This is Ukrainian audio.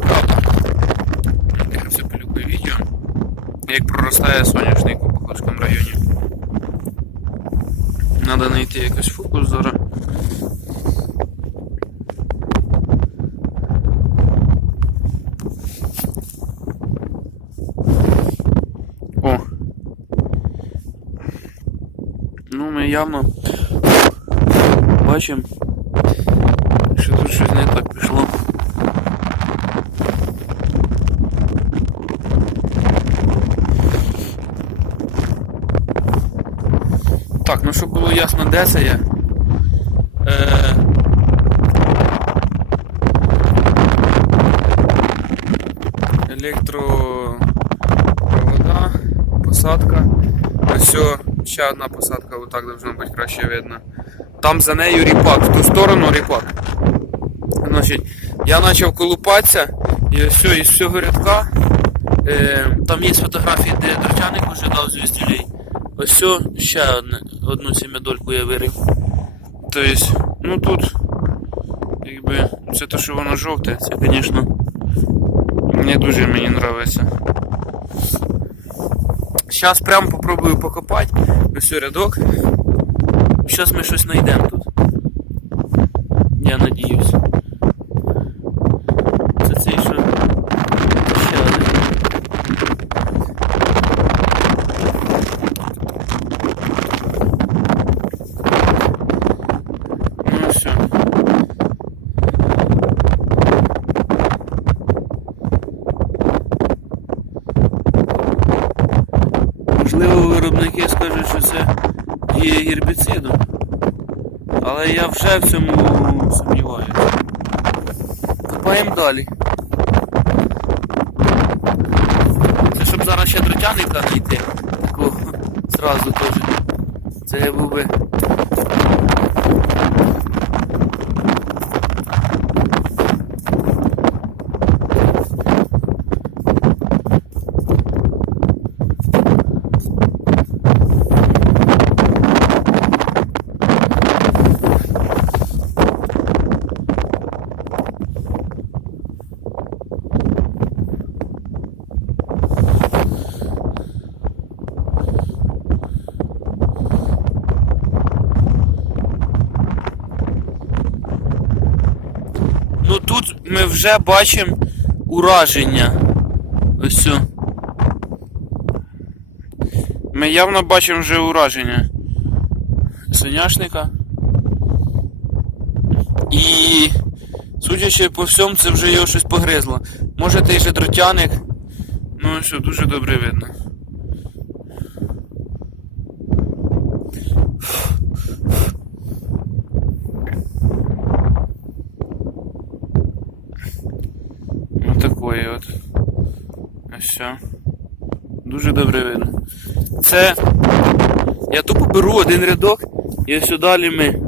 Правда. Дивимося пилюкою відео. Як проростає соняшник у Покровському районі. Надо знайти якийсь фокус зараз. О. Ну, ми явно бачимо, що тут щось не так Ну щоб було ясно, де це є. Е... Електропровода, посадка. Ось ще одна посадка, отак должно бути краще видно. Там за нею ріпак, в ту сторону ріпак. Значить, я почав колупатися, і ось все, із всього рядка. Е, там є фотографії, де дротяник уже дав звістілей. Ось все, ще одне, одну сім'ядольку я вирив. Тобто, ну тут, якби, це те, що воно жовте, це, звісно, не дуже мені подобається. Зараз прямо попробую покопати ось рядок. Зараз ми щось знайдемо тут. Я надіюсь. Це цей що. Ще один. Ну все. Можливо, виробники скажуть, що це є гербіцидом. Але я вже в цьому сумніваюся. Копаємо далі. Це щоб зараз ще дротяника знайти. Такого зразу теж. Це я був би. Ну тут ми вже бачимо ураження. Ось. Ми явно бачимо вже ураження соняшника. І судячи по всьому, це вже його щось погризло. Може той же дротяник. Ну що, дуже добре видно. От. Ось все. Дуже добре видно. Це. Я тупо беру один рядок і ось далі ми.